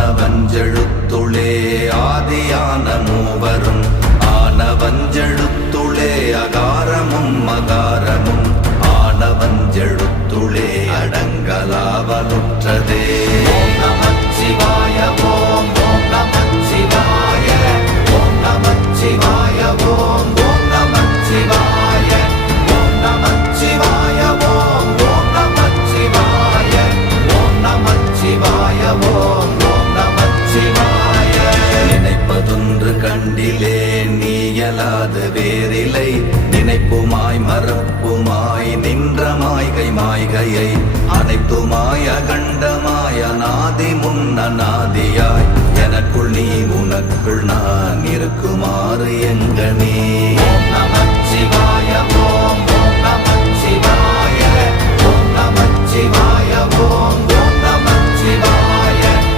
ஆனவஞ்செழுத்துளே ஆதியான மூவரும் ஆனவஞ்செழுத்துளே அகாரமும் மகாரமும் ஆனவஞ்செழுத்துளே அடங்கலாவலுற்றதே. ஓம் நமச்சிவாய ஓம் ஓம் நமச்சிவாய ஓம் நமச்சிவாய ஓம் ஓம் நமச்சிவாய ஓம் நமச்சிவாய ஓம் ஓம் நமச்சிவாய ஓம் நமச்சிவாய ஓம் ஓம் நமச்சிவாய. நினைப்பதொன்று கண்டிலே நீயலாது வேறில்லை நினைப்புமாய் மறப்புமாய் நின்ற மாய்கை மாய்கையை அனைத்துமாய் அகண்டமாய் அநாதி முன்னநாதியாய் எனக்குள் நீ உனக்குள் நான் இருக்குமாறு எங்கனே. ஓம் நமச்சிவாய ஓம்